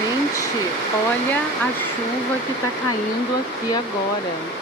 Gente, olha a chuva que tá caindo aqui agora.